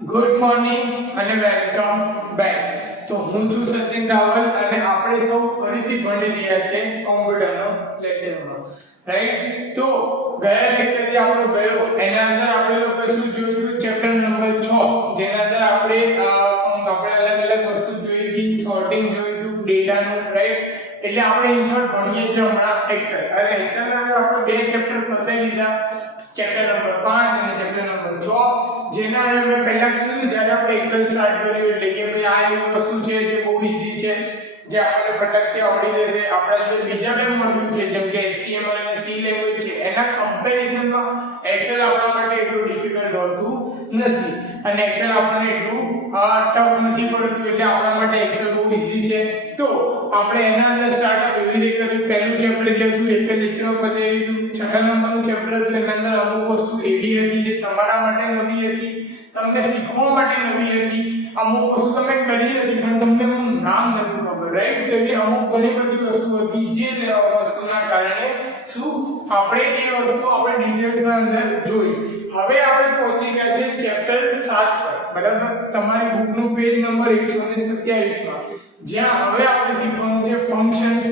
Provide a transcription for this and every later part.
Good morning અને welcome back. તો હું છું સચિન રાવલ અને આપણે સૌ ફરીથી ભણી રહ્યા છે કોમ્પ્યુટરનો લેક્ચરમાં, રાઈટ? તો ગયા લેક્ચર જે આપણો ગયો એના અંદર આપણે લોકો શું જોયું હતું? ચેપ્ટર નંબર 6 જેના અંદર આપણે અલગ અલગ વસ્તુ જોઈ હતી, સોર્ટિંગ જોયું હતું, ડેટાનું, રાઈટ? એટલે આપણે ઇન શોર્ટ ભણીએ છીએ હમણાં એક્સેલ. અને એક્સેલના અંદર આપણે બે ચેપ્ટર પતાવી લીધા, ચેપ્ટર નંબર 5 અને ચેપ્ટર નંબર 6. જેના અમે પહેલા કીધું જ્યારે આપણે એક્સેલ સ્ટાર્ટ કર્યું એટલે કે ભાઈ આ એવી વસ્તુ છે જે બહુ ઈઝી છે, જે આપણને ફટાકથી આવડી જશે. આપણા જોડે બીજા બે મોડ્યુલ છે જેમ કે HTML અને C લેંગ્વેજ છે, એના કમ્પેરિઝનમાં એક્સેલ આપણા માટે એટલું ડિફિકલ્ટ હોતું નથી અને એક્સેલ આપણને એટલું ટફ નથી પડતું, એટલે આપણા માટે એક્સેલ બહુ ઈઝી છે. તો આપણે એના અંદર સ્ટાર્ટઅપ એવી રીતે કર્યું. પહેલું ચેપ્ટર જે હતું એક જ લેક્ચરમાં પતાવી દીધું. 6 નંબરનું ચેપ્ટર હતું, એના અંદર અમુક વસ્તુ એવી હતી જે તમારા માટે નવી હતી, તમને શીખવા માટે નવી હતી. અમુક વસ્તુ તમે કરી હતી પણ તમને એનું નામ નથી ખબર, રાઈટ? તો એવી અમુક ઘણી બધી વસ્તુ હતી જે વસ્તુના કારણે શું આપણે એ વસ્તુ આપણે ડિટેલ્સના અંદર જોઈ. હવે આપણે પહોંચી ગયા છે ચેપ્ટર 7 પર, બરાબર? તમારી બુકનું પેજ નંબર 127 માં, જ્યાં હવે આપણે શીખવાનું છે ફંક્શન્સ,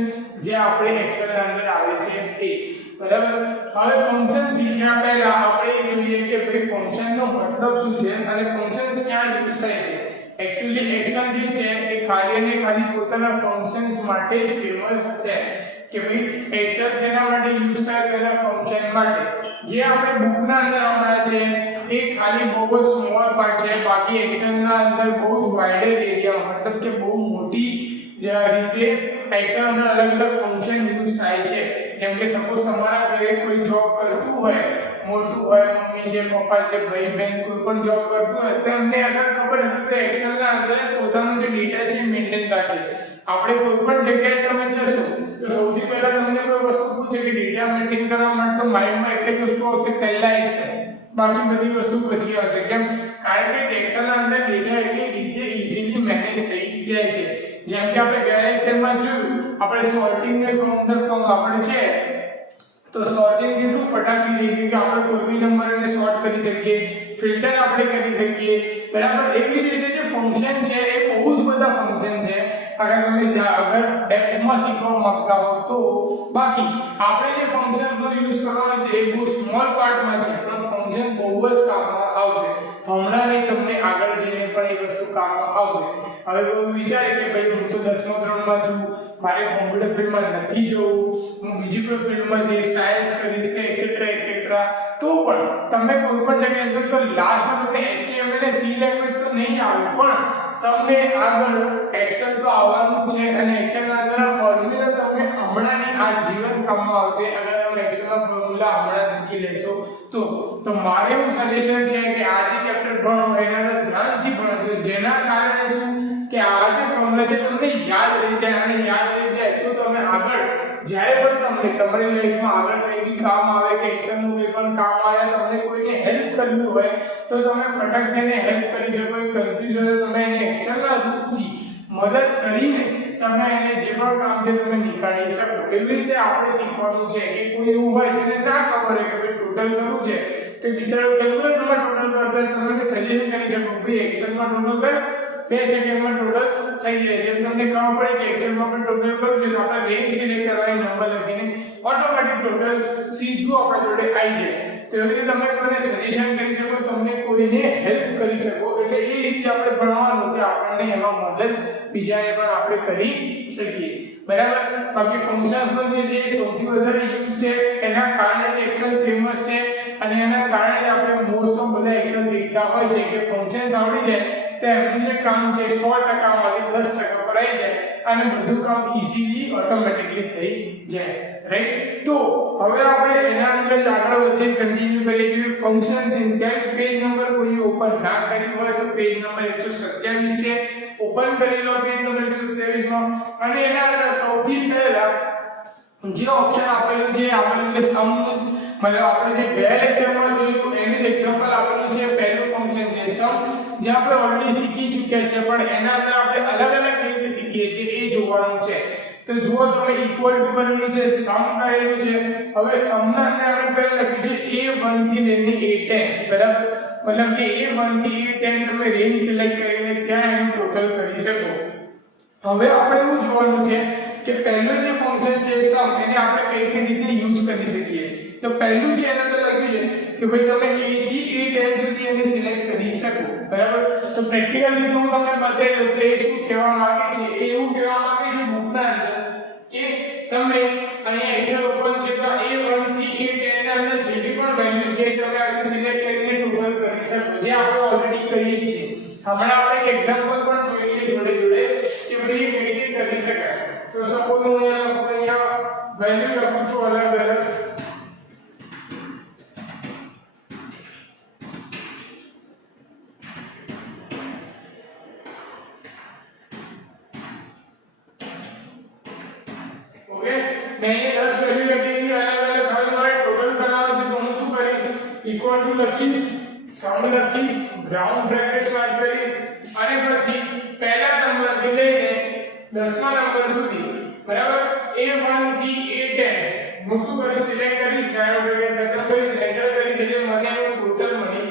જે આપણે એક્સેલ ના અંદર આવે છે એ, બરાબર? હવે ફંક્શન શીખ્યા પહેલા આપણે એ જોઈએ કે ભાઈ ફંક્શનનો મતલબ શું છે અને ફંક્શન્સ ક્યાં યુઝ થાય છે. એક્ચ્યુઅલી એક્સેલ જે છે એ ખાલી અને ખાલી પોતાના ફંક્શન્સ માટે જ ફેમસ છે કે ભાઈ એક્સેલ શેના માટે યુઝ થાય? તેના ફંક્શન માટે. જે આપણે બુકના અંદર હમણાં છે એ ખાલી બહુ જ સ્મોલ પાર્ટ છે, બાકી એક્સેલના અંદર બહુ જ વાઇડર એરિયા, મતલબ કે બહુ મોટી રીતે એક્સેલ અંદર અલગ અલગ ફંક્શન યુઝ થાય છે. જેમ કે સપોઝ તમારા ઘરે કોઈ જોબ કરતું હોય, મોટું હોય, મમ્મી છે, પપ્પા છે, ભાઈ બહેન કોઈ પણ જોબ કરતું હોય, તો એમને અગર ખબર હશે તો એક્સેલના અંદર પોતાનો જે ડેટા છે મેન્ટેન રાખે. આપણે કોઈ પણ જગ્યાએ તમે જશો તો સૌથી પહેલા તમને કોઈ વસ્તુ પૂછે કે ડેટા મેન્ટેન કરવા માટે, તો માઇન્ડમાં એક જ વસ્તુ આવશે, પહેલા એક્સેલ, બાકી બધી વસ્તુ પછી આવશે. કેમ? કારણ કે એક્સેલના અંદર ડેટા એટલી રીતે ઈઝીલી મેનેજ થઈ જાય છે. જેમ કે આપણે ગયા લેક્ચરમાં જોયું, આપણે સોર્ટિંગ ને ફોર્મ આપણે છે તો સોર્ટિંગ કેટલું ફટાકી થઈ ગયું કે આપણે કોઈ બી નંબરને સોર્ટ કરી શકીએ, ફિલ્ટર આપણે કરી શકીએ, બરાબર? એવી જ રીતે જે ફંક્શન છે એ બહુ જ બધા ફંક્શન છે. અગર તમે ડેપ્થમાં શીખવા માંગતા હો તો. બાકી આપણે જે ફંક્શનનો યુઝ કરવાનો છે એ બહુ સ્મોલ પાર્ટમાં છે, પણ ફંક્શન બહુ જ કામમાં આવશે. હમણાં નહીં, તમને આગળ જઈને પણ એ વસ્તુ કામમાં આવશે. હવે કોઈ વિચારે કે ભાઈ હું તો 10મા ધોરણમાં છું, મારે કોમ્પ્યુટર ફિલ્ડમાં નથી જવું, હું બીજી કોઈ ફિલ્ડમાં જઈશ, સાયન્સ કરીશ કે એક્સેટ્રા, તો પણ તમે કોઈ પણ જગ્યાએ જશો તો લાસ્ટમાં તમને HTML અને C લેંગ્વેજ તો નહીં આવે, પણ તમને આગળ એક્સેલ તો આવવાનું જ છે અને એક્સેલના અંદરના ફોર્મ્યુલા તમને હમણાંની આ જીવન કામમાં આવશે. અગર તમે એક્સેલના ફોર્મ્યુલા હમણાં શીખી લેશો તો મારે એવું સજેશન છે કે આ જે ચેપ્ટર ભણો એના અંદર ધ્યાનથી ભણજો, જેના કારણે શું કે આ જે ફોર્મ્યુલા છે તમને યાદ રહી જાય, અને યાદ રહી જાય તો તમે આગળ જ્યારે પણ તમને તમારી લાઈફમાં આગળ કંઈ બી કામ આવે કે એક્સેલનું કંઈ પણ કામ આવે, તમને કોઈને હેલ્પ કરવી હોય તો તમે ફટાક થઈને હેલ્પ કરી શકો. કન્ફ્યુઝ હોય તો તમે એને એક્સેલના રૂપથી મદદ કરીને તમે એને જે પણ કામ છે તમે નીકાળી શકો. એવી રીતે આપણે શીખવાનું છે કે કોઈ એવું હોય જેને ના ખબર હોય કે ભાઈ ટોટલ કરવું છે તો બિચારો કેલ્ક્યુલેટરમાં ટોટલ કરતા તમે સજેશન કરી શકો ભાઈ એક્સેલમાં ટોટલ કર, 2 સેકન્ડમાં ટોટલ થઈ જાય. જેમ તમને ખબર પડે કે એક્સેલમાં પણ ટોટલ કરવું છે તો આપણે રેન્જ સિલેક્ટ કરવાની, નંબર લખીને ઓટોમેટિક ટોટલ સીધું આપણા જોડે આવી જાય. તો એવી રીતે તમે કોઈને સજેશન કરી શકો, તમને કોઈને હેલ્પ કરી શકો. એટલે એ રીતે આપણે ભણવાનું કે આપણને એમાં મદદ બીજાને પણ આપણે કરી શકીએ, બરાબર? બાકી ફંક્શન્સનો જે છે એ સૌથી વધારે યુઝ છે, એના કારણે જ એક્સેલ ફેમસ છે અને એના કારણે જ આપણે મોસ્ટ ઓફ બધા એક્સેલ શીખતા હોય છે કે ફંક્શન્સ આવડી જાય તો એમનું જે કામ છે 100% માંથી 10% પર આવી જાય અને બધું કામ ઈઝીલી ઓટોમેટિકલી થઈ જાય, રાઈટ? તો હવે આપણે એના અંદર જ આગળ વધીને કન્ટિન્યુ કરીએ કે functions in Calc. Page number કોઈ ઓપન ના કર્યું હોય તો પેજ નંબર 127 છે, ઓપન કરી લો પેજ નંબર 127 માં. અને એના અંદર સૌથી પહેલા જે ઓપ્શન આપેલું છે કે સમ, મતલબ આપણે જે ગયા લેક્ચરમાં જોયું એનું એક્ઝામ્પલ આપેલું છે. પહેલું ફંક્શન છે સમ, જે આપણે ઓલરેડી શીખી ચૂક્યા છે, પણ એના અંદર આપણે અલગ અલગ રીતે શીખીએ છીએ એ જોવાનું છે. તો જુઓ તમે ઇક્વલ ટુ કરેલું છે, સમ કરેલું છે. હવે સમ ના અંદર આપણે પહેલા લખ્યું છે a1 થી લઈને a10, બરાબર? मतलब કે A1 થી A10 તમે રેન્જ સિલેક્ટ કરીને ત્યાં એનું ટોટલ કરી શકો। હવે આપણે એવું જોવાનું છે કે પહેલું જે ફંક્શન છે સમ એને આપણે કઈ રીતે યુઝ કરી શકીએ। તો પહેલું છે એના અંદર લખ્યું છે કે ભાઈ તમે A થી A10 સુધી એને સિલેક્ટ કરી શકો, બરાબર। તો પ્રેક્ટિકલ રીતે હું તમને બતાવી દઉં તો એ શું કહેવા માંગે છે, એ એવું કહેવા માંગે છે બુકના અંદર કે તમે અહીંયા એક્સેલ ઓપન છે તો A1 થી A10 ના અંદર જેટલી પણ વેલ્યુ છે તમે આ સિલેક્ટ કરીને ટોટલ કરી શકો, જે આપણે ઓલરેડી કરીએ છીએ। હમણાં આપણે એક એક્ઝામ્પલ પણ જોઈ લઈએ જોડે જોડે કે ભાઈ કઈ રીતે કરી શકાય। તો સપોઝ હું અહીંયા વેલ્યુ લખું છું અલગ અલગ, ઓકે મેં અહીંયા 10 વેલ્યુ લખી દીધી અલગ અલગ। હવે મારે ટોટલ કરવાનું છે તો હું શું કરીશ, ઇક્વલ ટુ લખીશ, સમ લખીશ, ગ્રાઉન્ડ બ્રેકેટ સ્ટાર્ટ કરી અને પછી પહેલા નંબરથી લઈને 10મા નંબર સુધી, બરાબર, A1 થી A10 હું શું કરીશ, સિલેક્ટ કરીશ, ગ્રાઉન્ડ બ્રેકેટ ખતમ કરીશ, એન્ટર કરીશ એટલે મને એનું ટોટલ મળી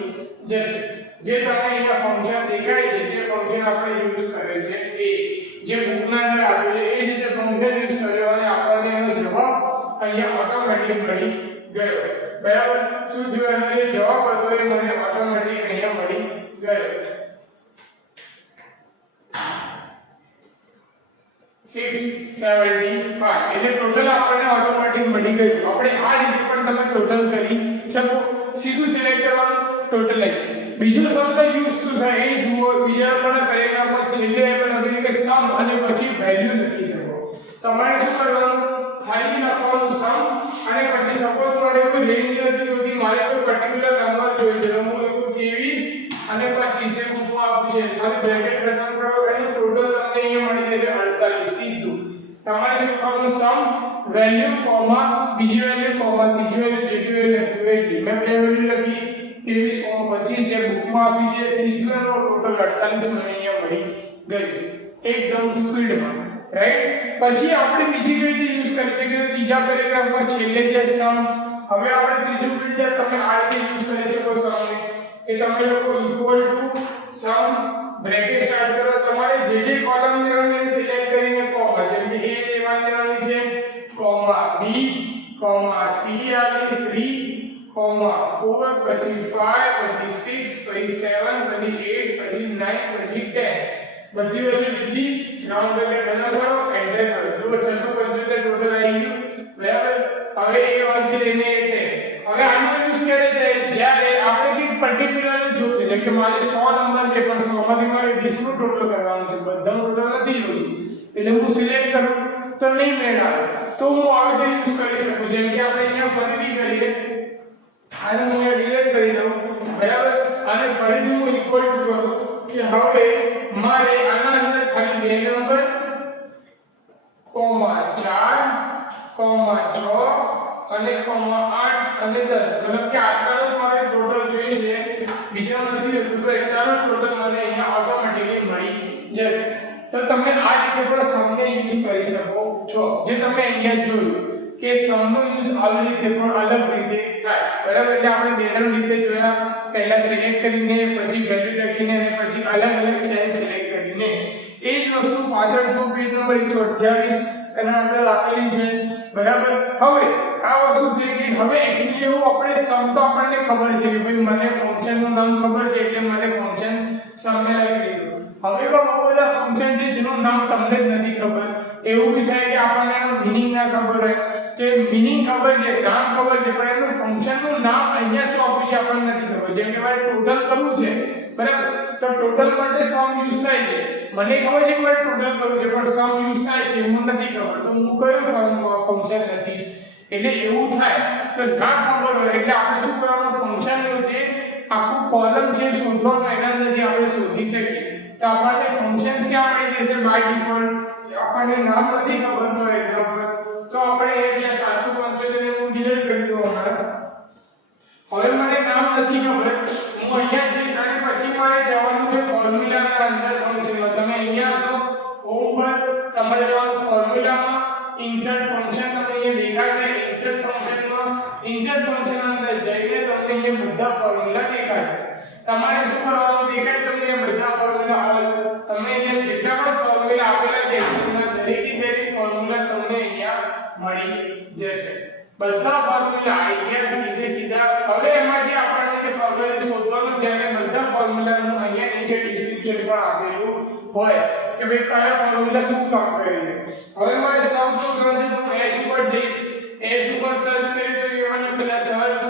જશે। જે તમને અહીંયા ફંક્શન દેખાય છે, જે ફંક્શન આપણે યુઝ કરે છે એ જે બુકના અંદર આપેલું છે એ જ રીતે ફંક્શન યુઝ કર્યો અને આપણને એનો જવાબ અહીંયા ઓટોમેટિક મળી ગયો, બરાબર। શું થયું, એનો જે જવાબ હતો એ મને ઓટોમેટિક અહીંયા મળી ગયો 675 એટલે ટોટલ આપણને ઓટોમેટિક મળી ગયું। આપણે આ રીતે પણ તમે ટોટલ કરી શકો। સીધું સિલેક્ટ કરવાનું, ટોટલ લઈ બીજો શબ્દ યુઝ શું થાય એ જુઓ। બીજા નંબરના પેરેગ્રાફમાં છેલ્લે આપણે લખ્યું કે સમ અને પછી વેલ્યુ લખી શકો। તમારે શું કરવાનું, ખાલી લખવાનું સમ અને પછી સપોઝ મારે કોઈ રેન્જ નથી જોઈતી, મારે કોઈ પર્ટિક્યુલર નંબર જોઈએ છે, હું લખું 23 અને 25 એ મૂકવા આપ્યું છે અને બ્રેકેટ ખતમ કરો અને ટોટલ તમને અહીંયા મળી જશે 48 સીધું। તમારે શું કરવાનું, સમ વેલ્યુ કોમા બીજી વેલ્યુ કોમા ત્રીજી વેલ્યુ જેટલી વેલ્યુ લખી એટલી। મેં બે વેલ્યુ લખી 23 જે બુકમાં આપી છે, સીધું એનો ટોટલ 48 મને અહીંયા મળી ગયું એકદમ સ્પીડમાં, રાઈટ। પછી આપણે બીજી કઈ રીતે યુઝ કરી શકીએ, ત્રીજા પેરેગ્રાફમાં છેલ્લે જે સમ, હવે આપણે ત્રીજું પેજ તમે આ રીતે યુઝ કરી શકો સમને કે તમે લોકો equal to sum bracket start કરો, તમારે જે જે કોલમ લેવાની એને સિલેક્ટ કરીને કોમા, જેમ કે A લેવાની છે, કોમા B, કોમા C આવી 3, કોમા 4, પછી 5, પછી 6, પછી 7, પછી 8, પછી 9, પછી 10 બધી વેલ્યુ લીધી, ગ્રાઉન્ડ બ્રેકેટ ખતમ કરો, એન્ટર કરો, જો 675 ટોટલ આવી ગયું, બરાબર। હવે A1 થી લઈને A10 હવે આનો યુઝ ક્યારે થાય, જ્યારે આપણે કોઈ પર્ટિક્યુલર જોતું છે કે મારે 100 નંબર છે પણ 100 માંથી મારે 20 નું ટોટલ કરવાનું છે, બધાનું ટોટલ નથી જોતું, એટલે હું સિલેક્ટ કરું તો નહીં મેળ આવે, તો હું આવી રીતે યુઝ કરી શકું। જેમ કે આપણે અહીંયા ફરીથી કરીએ, આને હું અહીંયા ડિલીટ કરી દઉં, બરાબર, અને ફરીથી હું ઇક્વલ ટુ કરું કે હવે મારે આના અંદર ખાલી બે નંબર કોમા 4, કોમા 6 અને કોમા 8 અને 10 મતલબ કે આટલાનું મારે ટોટલ જોઈએ છે, બીજા નથી જોતું, તો એટલાનું ટોટલ મને અહીંયા ઓટોમેટિકલી મળી જશે। તો તમે આ રીતે પણ સમને યુઝ કરી શકો છો, જે તમે અહીંયા જોયું કે સમનો યુઝ આવી રીતે પણ અલગ રીતે થાય, બરાબર। એટલે આપણે બે ત્રણ રીતે જોયા, પહેલા સિલેક્ટ કરીને પછી વેલ્યુ લખીને અને પછી અલગ અલગ સેલ સિલેક્ટ કરીને। એ જ વસ્તુ પાછળ જો પેજ નંબર 128 એના અંદર આપેલી છે, બરાબર। હવે આ વસ્તુ છે કે હવે એક્ચ્યુઅલી એવું આપણે સમ તો આપણને ખબર છે કે ભાઈ મને ફંક્શનનું નામ ખબર છે એટલે મને ફંક્શન સમને લખી દીધું। હવે બહુ બધા ફંક્શન છે જેનું નામ તમને જ નથી ખબર, એવું બી થાય કે આપણને એનો મીનિંગ ના ખબર હોય, તો મીનિંગ ખબર છે, નામ ખબર છે, પણ એનું ફંક્શનનું નામ અહીંયા શું આપ્યું છે આપણને નથી ખબર। જેમ કે મારે ટોટલ કરવું છે, બરાબર, તો ટોટલ માટે સમ યુઝ થાય છે, મને ખબર છે કે મારે ટોટલ કરવું છે પણ સમ યુઝ થાય છે મને નથી ખબર, તો હું કયું ફંક્શન લખીશ, એટલે એવું થાય। તો ના ખબર હોય એટલે આપણે શું કરવાનું, ફંક્શનનું જે આખું કોલમ છે શોધવાનું, એના અંદરથી આપણે શોધી શકીએ। તો આપણને ફંક્શન્સ ક્યાં મળી જશે બાય ડિફોલ્ટ, આપણને નામ નથી ખબર ફોર એક્ઝામ્પલ, તો આપણે એ જે 775 ને હું ડિલીટ કરી દઉં હમણાં। હવે મને નામ નથી ખબર, હું અહીંયા જઈશ અને પછી મારે જવાનું છે ફોર્મ્યુલાના અંદર ફંક્શનમાં। તમે અહીંયા છો હોમ પર, તમારે જવાનું ફોર્મ્યુલામાં, ઇન્સર્ટ ફંક્શન તમને અહીંયા દેખાશે, ઇન્સર્ટ ફંક્શનમાં, ઇન્સર્ટ ફંક્શન અંદર જઈને તમને અહીંયા બધા ફોર્મ્યુલા દેખાશે। તમારે શું કરવાનું દેખાય તમને બધા ફોર્મ્યુલા આવે તમને અહીંયા જેટલા પણ ફોર્મ્યુલા આપેલા છે એના દરેક ફોર્મ્યુલા તમને અહીંયા મળી જશે બધા ફોર્મ્યુલા આવી ગયા સીધા હવે એમાં જે આપણને જે ફોર્મ્યુલા શોધવાનું છે અને બધા ફોર્મ્યુલાનું અહીંયા નીચે ડિસ્ક્રિપ્શન પણ આપેલું હોય કે ભાઈ કયા ફોર્મ્યુલા શું કામ કરે છે હવે મારે સમ શોધવાનું છે તો હું s ઉપર જઈશ s ઉપર સર્ચ કરી તો એમાંની પેલા સર્ચ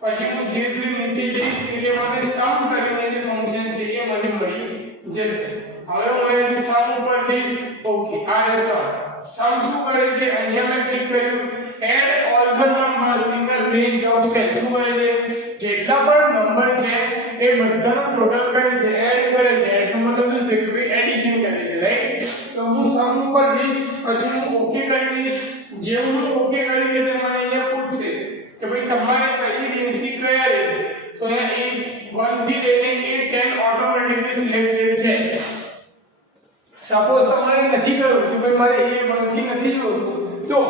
પછી હું ધીરે ધીરે નીચે જઈશ એટલે મને સમ કરીને જે ફંક્શન છે એ મને મળી જશે હવે હું અહીં સમ ઉપર જઈશ ઓકે આ છે સમ શું કરે છે અહીંયા મેં ક્લિક કર્યું add all the numbers in the range of cell શું કરે છે જેટલા પણ નંબર છે એ બધાનું ટોટલ કરે છે એડ કરે છે એડ નો મતલબ શું છે કે ભાઈ એડિશન કરે છે રાઈટ તો હું સમ ઉપર જઈશ પછી હું ઓકે કરી દઈશ જેવું હું ઓકે કરી દઈશ મને અહીંયા પૂછશે કે ભાઈ તમારે કઈ રેન્જથી કયા રેન્જ તો અહીંયા 1 થી લઈને 10 ઓટોમેટિકલી સિલેક્ટેડ છે સપોઝ તમારે નથી કરવું કે ભાઈ મારે એ 1 થી નથી જોતું તો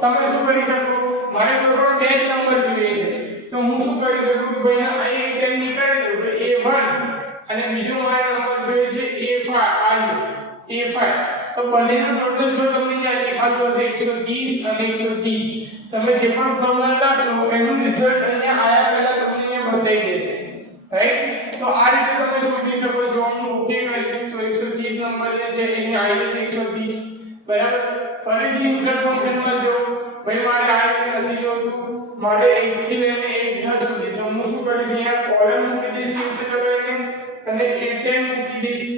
તમે શું કરી શકો મારે તો પણ બે જ નંબર જોઈએ છે તો હું શું કરી શકું કે ભાઈ આ એક ટેન નીકાળી દઉં કે a1 અને બીજો મારે નંબર જોઈએ છે a5 a5 તો બંનેનો ટોટલ જો તમને અહીંયા દેખાતું હશે 130 અને 130 તમે જે પણ ફોર્મ્યુલા નાખશો એનું રિઝલ્ટ અહીંયા આયા પહેલા તમને અહીંયા બતાવી દેશે રાઈટ તો આ રીતે તમે શોધી શકો છો હું ઓકે કરીશ તો 130 નંબર જે છે એની આઈ છે 130 બરાબર ફરીથી ઇન્સર્ટ ફંક્શનમાં જો ભાઈ મારે આ રીતે નથી જોતું મારે 1 થી લઈને 1 સુધી તો હું શું કરીશ અહીંયા કોલમ મૂકી દઈશ શિફ્ટ દબાવીને અને a10 મૂકી દઈશ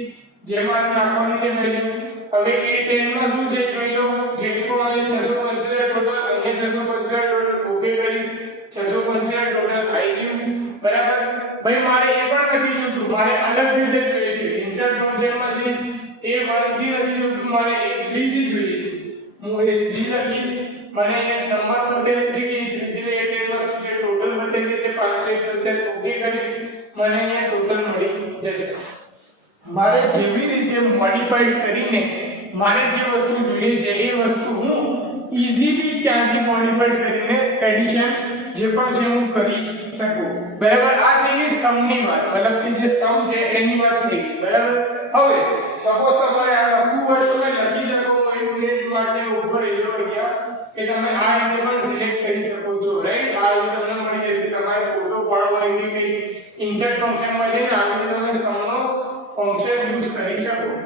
જેમાં નાખવાની છે વેલ્યુ હવે a10 માં શું છે જોઈ લો જેટલી પણ અહીં 675 ટોટલ અહીંયા 675 ટોટલ ઓકે કરી 675 ટોટલ આવી ગયું બરાબર ભાઈ મારે એ પણ નથી જોતું મારે અલગ રીતે જોઈએ છે ઇન્સર્ટ ફંક્શનમાંથી a1 થી નથી જોતું મારે a3 થી જોઈએ છે હું a3 લખીશ મને નંબર બતાવે છે કે a3 થી a10 માં શું છે ટોટલ બતાવે છે 571 ઓકે કરી મને અહીંયા ટોટલ મળી જશે મારે જેવી રીતે મોડિફાઈડ કરીને મારે જે વસ્તુ જોઈએ છે એ વસ્તુ હું ઈઝીલી ક્યાંથી મોડિફાઈડ કરીને એડિશન જે પણ છે હું કરી શકું બરાબર આ થઈ ગઈ સમની વાત મતલબ કે જે સમ છે એની વાત થઈ ગઈ બરાબર હવે સપોઝ તમારે આ લખવું હોય તો તમે લખી શકો 1 મિનિટ માટે ઉપર એલો ગયા કે તમે આ રીતે પણ સિલેક્ટ કરી શકો છો રાઈટ આ રીતે તમને મળી જશે તમારે ફોટો પાડવો હોય કે કઈ ઇન્સર્ટ ફંક્શનમાં જઈને આ રીતે તમે સમનો ફંક્શન યુઝ કરી શકો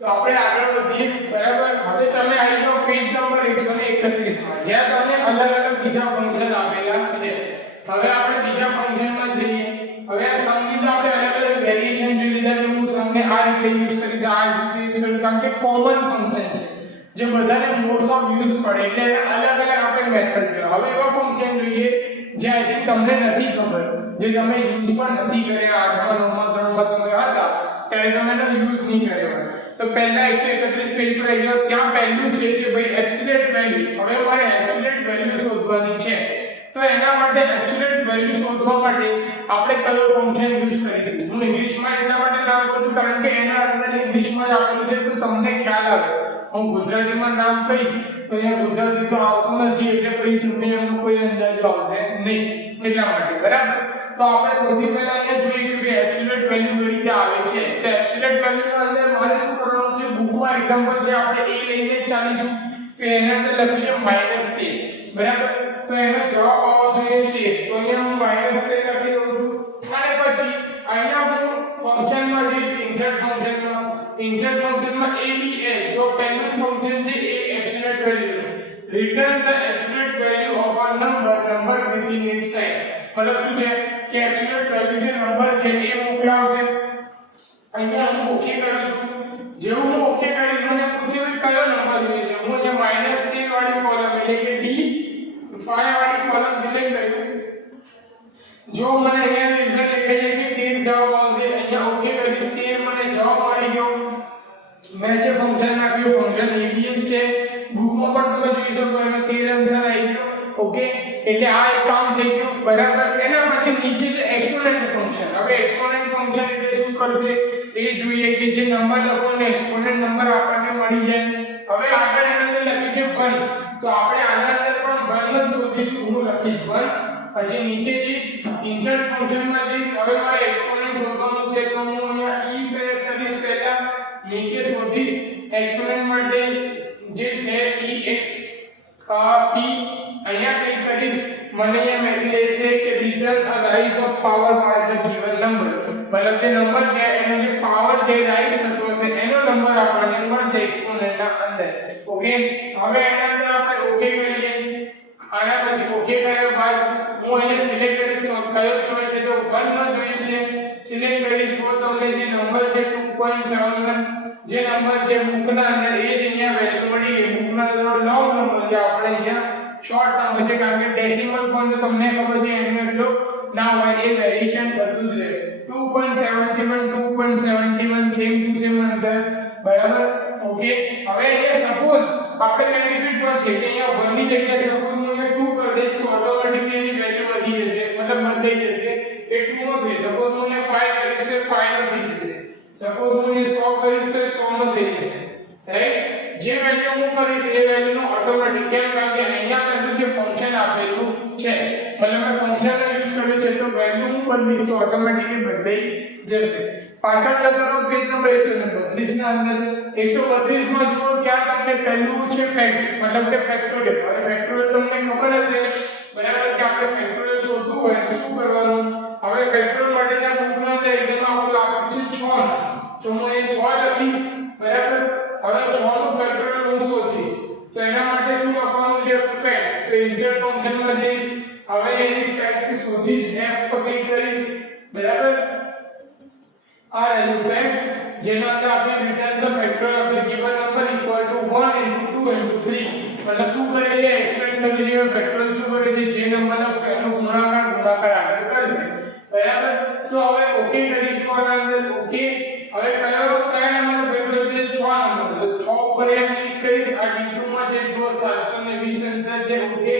તો આપણે આગળ વધીએ બરાબર હવે તમે આવી જાઓ પેજ નંબર 131 માં જ્યાં તમને અલગ અલગ બીજા ફંક્શન આપેલા છે હવે આપણે બીજા ફંક્શનમાં જઈએ હવે આ સમ ની આપણે અલગ અલગ વેરીએશન જોઈ લીધા છે હું સમને આ રીતે યુઝ કરીશ આ રીતે યુઝ કારણ કે કોમન ફંક્શન છે જે બધાને મોડ્સ ઓફ યુઝ પડે એટલે અલગ અલગ આપણે મેથડ જોઈએ હવે એવા ફંક્શન જોઈએ જે આજે તમને નથી ખબર જે તમે યુઝ પણ નથી કર્યા આઠમા નવમા ધોરણમાં તમે હતા ત્યારે તમે એનો યુઝ નહીં કર્યો હોય તો પહેલા 131 પેજ પર આવી જાઓ ત્યાં પહેલું છે કે ભાઈ એબ્સોલ્યુટ વેલ્યુ હવે મારે એબ્સોલ્યુટ વેલ્યુ શોધવાની છે તો એના માટે એબ્સોલ્યુટ વેલ્યુ શોધવા માટે આપણે કયો ફંક્શન યુઝ કરીશું? હું ઇંગ્લિશમાં એટલા માટે નામ કહું છું કારણ કે એના અંદર ઇંગ્લિશમાં જ આપેલું છે તો તમને ખ્યાલ આવે. હું ગુજરાતીમાં નામ કહીશ તો અહીંયા ગુજરાતી તો આવતું નથી એટલે પછી તમને એનો કોઈ અંદાજો આવશે નહીં, એટલા માટે. બરાબર? તો આપણે સૌથી પહેલા અહીંયા જોઈએ કે ભાઈ એબ્સોલ્યુટ વેલ્યુ કઈ રીતે આવે છે. તો એબ્સોલ્યુટ વેલ્યુના અંદર મારે શું કરવાનું છે? બુકમાં એક્ઝામ્પલ છે આપણે એ લઈને ચાલીશું કે એના અંદર લખ્યું છે -13. બરાબર? તો એનો જવાબ આવવો જોઈએ 13. તો અહીંયા હું -13 લખી દઉં છું અને પછી અહીંયા હું ફંક્શનમાં જે ઇન્સર્ટ ફંક્શનમાં abs જો પહેલું ફંક્શન છે એ absolute value return the absolute value of a number within its size. મતલબ શું છે કે એબ્સોલ્યુટ વેલ્યુ જે નંબર છે એ મોકલાવશે. અહીંયા હું ઓકે કરું છું. જેવું હું ઓકે કરીશ મને પૂછે કે કયો નંબર જોઈએ છે. હું અહીંયા -13 વાળી કોલમ એટલે કે D5 વાળી કોલમ સિલેક્ટ કર્યું. જો મને અહીંયા રિઝલ્ટ દેખાય છે કે 13 જવાબ આવશે, અહીંયા ઓકે કરીશ 13 મને જવાબ મળી ગયો. મેં જે ફંક્શન નાખ્યું ફંક્શન abs છે, બુકમાં પણ તમે જોઈ શકો એમાં 13 આન્સર આવી ગયો. ઓકે, એટલે આ એક કામ થઈ ગયું. બરાબર? એના પછી નીચે છે એક્સપોનેન્ટ ફંક્શન. હવે એક્સપોનેન્ટ ફંક્શન એટલે શું કરશે એ જોઈએ કે જે નંબર લખો ને એક્સપોનેન્ટ નંબર આપણને મળી જાય. હવે આગળ એના અંદર લખ્યું છે 1 તો આપણે આના અંદર પણ 1 જ શોધીશું. હું લખીશ 1 પછી નીચે જઈશ ઇન્સર્ટ ફંક્શનમાં જઈશ. હવે મારે એક્સપોનેન્ટ શોધવાનું છે તો હું અહીંયા e પ્રેસ કરીશ. પહેલા નીચે શોધીશ એક્સપોનેન્ટ માટે જે છે ex p અહીંયા ક્લિક કરીશ. મને અહીંયા મેસેજ આવશે કે return a rise of power by the given number. મતલબ જે નંબર છે એનો જે પાવર છે રાઈઝ થતો હશે એનો નંબર આપણને મળશે એક્સપોનેન્ટના અંદર. ઓકે, હવે એના અંદર આપણે ઓકે કરીએ. આના પછી ઓકે કર્યા બાદ હું અહીંયા સિલેક્ટ કરીશ કયો જોઈએ છે તો 1 નો જોઈએ છે. સિલેક્ટ કરીશ તો તમને જે નંબર છે 2.71 જે નંબર છે બુકના અંદર એ જ અહીંયા વેલ્યુ મળી ગઈ. બુકના અંદર લોંગ નંબર છે આપણે અહીંયા શોર્ટ નંબર છે કારણ કે ડેસિમલ પોઈન્ટ તો તમને ખબર છે એનો એટલો ના હોય એ વેરીએશન થતું જ રહે. 2.71 સેમ ટુ સેમ આન્સર. બરાબર? ઓકે, હવે અહીંયા સપોઝ આપણે બેનિફિટ પણ છે કે અહીંયા 1 ની જગ્યાએ સપોઝ હું અહીંયા 2 કરી દઈશ તો ઓટોમેટિકલી એની વેલ્યુ વધી જશે, મતલબ બદલાઈ જશે. એ 2 નો થઈ. સપોઝ હું અહીંયા 5 કરીશ તો 5 નો થઈ જશે. સપોઝ હું અહીંયા 100 કરીશ તો 100 નો થઈ જશે. રાઈટ? જે વેલ્યુ હું કરીશ એ વેલ્યુનો ઓટોમેટિક કેમ કારણ કે અહીંયા મેં જે ફંક્શન આપેલું છે મતલબ મેં ફંક્શન યુઝ કર્યું છે તો વેલ્યુ હું બદલીશ તો ઓટોમેટિકલી બદલાઈ જશે. પાછળ જતા રહો પેજ નંબર 132 ના અંદર 132 માં જુઓ ત્યાં તમને પહેલું છે ફેક્ટ મતલબ કે ફેક્ટોરિયલ. હવે ફેક્ટોરિયલ તમને ખબર હશે બરાબર કે આપણે ફેક્ટોરિયલ શોધવું હોય તો શું કરવાનું? હવે ફેક્ટોરિયલ માટે ત્યાં બુકમાં અંદર એક્ઝામ્પલ આપણું આપ્યું છે 6 તો હું એ 6 લખીશ. બરાબર? હવે 6 નું ફેક્ટોરિયલ હું શોધીશ તો એના માટે શું લખવાનું છે? ફેક્ટ. તો ઇન્સર્ટ ફંક્શનમાં જઈશ. હવે એની ફેક્ટ શોધીશ, f પર ક્લિક કરીશ. બરાબર? આ રહ્યું ફેક્ટ જેના અંદર આપણે return the factorial of the given number equal to 1 * 2 * 3 મતલબ શું કરે છે? એક્સપ્લેન કર્યું છે. ફેક્ટોરિયલ શું કરે છે? જે નંબરનો એનો ગુણાકાર આગળ કરશે. બરાબર? તો હવે ઓકે કરીશું આના અંદર. ઓકે, હવે કયા નંબરનો ફેક્ટોરિયલ છે? 6 નંબર. તો 6 ઉપર એમ ક્લિક કરીશ. આ d2 માં જે જો 720 આન્સર છે. ઓકે,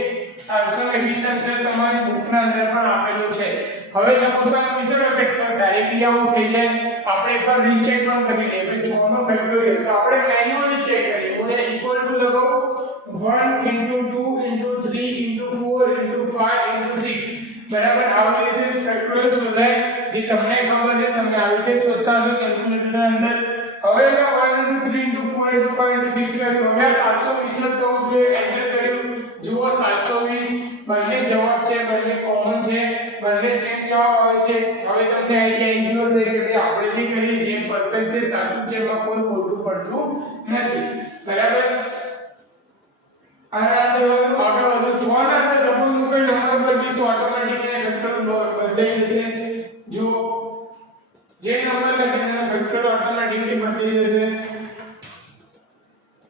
720 આન્સર તમારી બુકના અંદર પણ આપેલો છે. હવે સપોઝ તમે વિચારો કે ડાયરેક્ટલી આવું થઈ જાય આપણે એકવાર રીચેક પણ કરી લઈએ કે 6 નો ફેક્ટોરિયલ તો આપણે મેન્યુઅલી ચેક કરીએ. હું એ ઇક્વલ ટુ લગાવું 1 * 2 * 3 * 4 * 5 * 6 બરાબર? આવી રીતે ફેક્ટોરિયલ શોધાય જે તમને ખબર છે તમે આવી રીતે શોધતા હશો કેલ્ક્યુલેટરના અંદર. હવે મેં 1 * 3 * 4 * 5 * 6 કર્યું. હવે 720 તો જે એન્ટર કર્યું જુઓ 720 બંને જવાબ છે, બંને કોમન છે, બંને સેમ જવાબ આવે છે. હવે તમને આઈડિયા આવી ગયો છે કે આપણે જે કરીએ છીએ પરફેક્ટ છે, સાચું છે, એમાં કોઈ ખોટું પડતું નથી. બરાબર? આના અંદર આગળ વધુ 6 ના અંદર સપોઝ હું કોઈ નંબર બદલીશ તો ઓટોમેટિકલી ફેક્ટોરિયલ બદલાઈ જશે. જો જે નંબર લખીએ એનો ફેક્ટોરિયલ ઓટોમેટિકલી બદલાઈ જશે.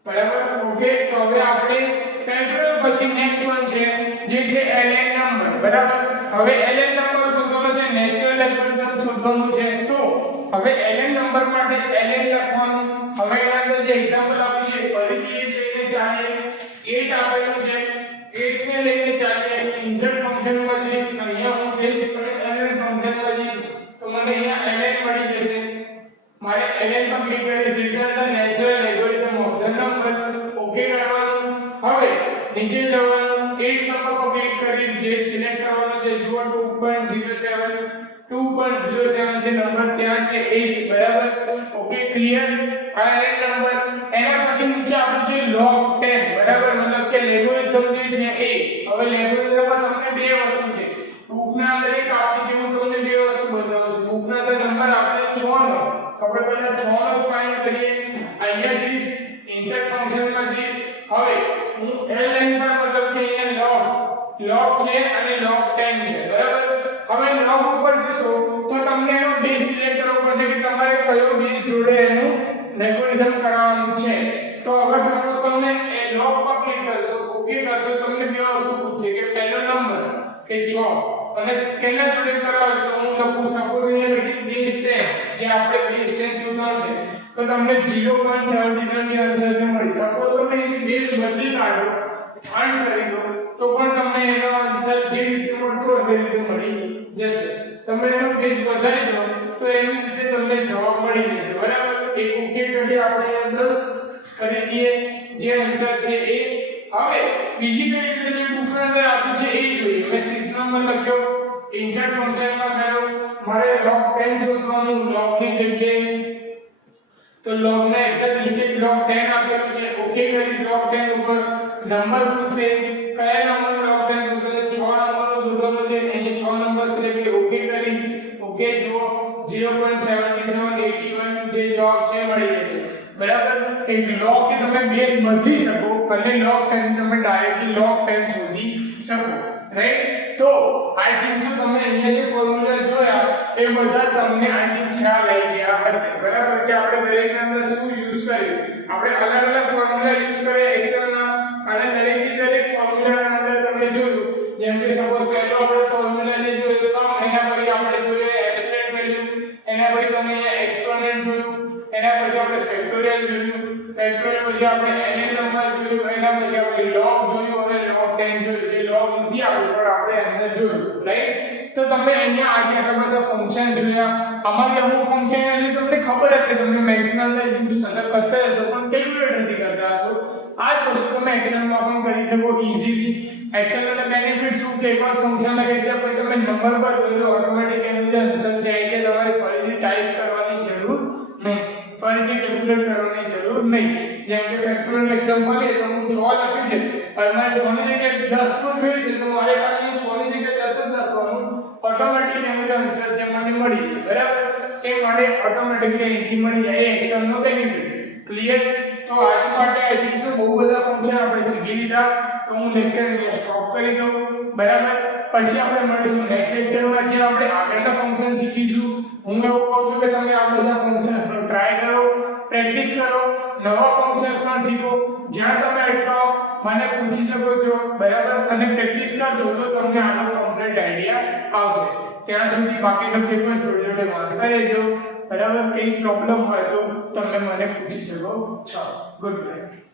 બરાબર? ઓકે, તો હવે આપણે ફેક્ટોરિયલ પછી નેક્સ્ટ વન છે જે છે ln નંબર. બરાબર? હવે ln નંબર શોધવાનો છે, નેચરલ એલ્ગોરિધમ શોધવાનું છે. તો હવે ln નંબર માટે ln લખવાનું. હવે એના અંદર જે એક્ઝામ્પલ આપ્યું છે ફરીથી એ લઈને ચાલે 8 આપેલું છે 8 ને લઈને ચાલે ઇન્સર્ટ ફંક્શન છે એ જ બરાબર ઓકે ક્લિયર આ એક નંબર એના પછી નીચે આપણું છે log 10 બરાબર મતલબ કે લોગેરિધમ જે છે એ હવે લોગેરિધમમાં તમને બે વસ્તુ છે બુકના અંદર એક આપણી જેવું તમને બે વસ્તુ બતાવું છું બુકના અંદર નંબર આપણે 6 નો આપણે પહેલા 6 નો ફાઇન્ડ કરીએ અહીંયા જઈશ ઇન્સર્ટ ફંક્શનમાં જઈશ હવે હું l લાઈન પર મતલબ કે અહીંયા log છે અને log 10 છે બરાબર હવે log ઉપર જશો તો તમને એનો બેઝ સિલેક્ટ કરવો પડશે કે તમારે કયો બેઝ જોડે એનું લોગેરિધમ કરવાનું છે તો અગર સપોઝ તમને એ log પર ક્લિક કરશો ઓકે કરશો તમને બે વસ્તુ પૂછશે કે પહેલો નંબર કે 6 અને સ્કેલર જોડે કરવા છે તો હું લખું સપોઝ અહીંયા લખી બેઝ 10 જે આપણે બેઝ 10 શોધવાનું છે તો તમને 0.77 જે આન્સર છે મળી સપોઝ તમે એ બેઝ બદલી કાઢો ફાઇન્ડ કરી દો તો પણ તમને એનો આન્સર જે રીતે મળતો હશે એ રીતે મળી જશે તમે એનો બેઝ વધારી દો તો એવી રીતે તમને જવાબ મળી જશે બરાબર એક ઓકે કરી આપણે 10 કરી દઈએ જે આન્સર છે એ હવે બીજી કઈ રીતે જે બુકના અંદર આપ્યું છે એ જોઈએ મેં 6 નંબર લખ્યો ઇન્સર્ટ ફંક્શનમાં ગયો મારે log 10 શોધવાનું log ની જગ્યાએ તો log ના એક્ઝેક્ટ નીચે log 10 આપેલું છે ઓકે કરી log 10 ઉપર નંબર પૂછશે કયા નંબર log 10 શોધવાનો 6 નંબરનો શોધવાનો છે અહીંયા 6 નંબર સિલેક્ટ કરી ઓકે કરીશ ઓકે જુઓ 0.7781 જે જવાબ છે મળી જશે બરાબર એક log થી તમે બેઝ બદલી શકો અને log 10 તમે ડાયરેક્ટલી log 10 શોધી શકો રાઈટ તો આઈ થિંક જો તમે અહીંયા જે ફોર્મ્યુલા જોયા એ બધા તમને આઈ થિંક ખ્યાલ આવી ગયા હશે બરાબર કે આપણે દરેકના અંદર શું યુઝ કર્યું આપણે અલગ અલગ ફોર્મ્યુલા યુઝ કરીએ એક્સેલ ના અને દરેક ફોર્મ્યુલાના અંદર તમે જોયું જેમ કે સપોઝ પહેલો આપણે ફોર્મ્યુલા જે જોયો સમ એના પછી આપણે જોયો એબ્સોલ્યુટ વેલ્યુ એના પછી તમે અહીંયા એક્સપોનેન્ટ જોયું એના પછી આપણે ફેક્ટોરિયલ જોયું ફેક્ટોરિયલ પછી આપણે nn નંબર જોયું એના પછી આપણે log જોયું અને log 10 જોયું જે log નથી આપણે પણ આપણે અંદર જોયું રાઈટ તો તમે અહીંયા આજે આટલા બધા ફંક્શન જોયા આમાંથી અમુક ફંક્શન એની તમને ખબર હશે તમે મેથ્સ ના અંદર યુઝ સતત કરતા હશો પણ કેલ્ક્યુલેટ નથી કરતા હશો આ જ વસ્તુ તમે એક્સેલ માં પણ કરી શકો ઈઝીલી એક્સેલ નો બેનિફિટ શું કે એકવાર ફંક્શન લગાવી દે પછી તમે નંબર પર જોઈ ઓટોમેટિક એનું જે આન્સર છે કે તમારે ફરીથી ટાઈપ કરવાની જરૂર નહીં ફરીથી કેલ્ક્યુલેટ કરવાની જરૂર નહીં જેમ કે ફેક્ટોરિયલ એક્ઝામ્પલ લે તો હું 6 લખ્યું છે અને મારે 6 ની જગ્યાએ 10 નું જોયું છે તો મારે ખાલી 6 ની જગ્યાએ 10 જ લખવાનું ઓટોમેટિક એનું જે આન્સર છે મને મળી જાય બરાબર એ માટે ઓટોમેટિકલી અહીંથી મળી જાય એ એક્સેલ નો બેનિફિટ ક્લિયર તો આજ માટે આઈ થિંક સો બહુ બધા ફંક્શન આપણે શીખી લીધા તો હું લેક્ચર અહીંયા સ્ટોપ કરી દઉં બરાબર પછી આપણે મળીશું નેક્સ્ટ લેક્ચરમાં જે આપણે આગળના ફંક્શન શીખીશું હું એવું કહું છું કે તમે આ બધા ફંક્શન્સનો ટ્રાય કરો પ્રેક્ટિસ કરો નવા ફંક્શન્સ પણ શીખો જ્યાં તમે અટકાઓ મને પૂછી શકો છો બરાબર અને પ્રેક્ટિસ કરશો તો તમને આનો કમ્પ્લીટ આઈડિયા આવશે ત્યાં સુધી બાકી સબ્જેક્ટમાં જોડે વાંચતા રહેજો બરાબર કઈ પ્રોબ્લેમ હોય તો તમે મને પૂછી શકો છો ગુડ બાય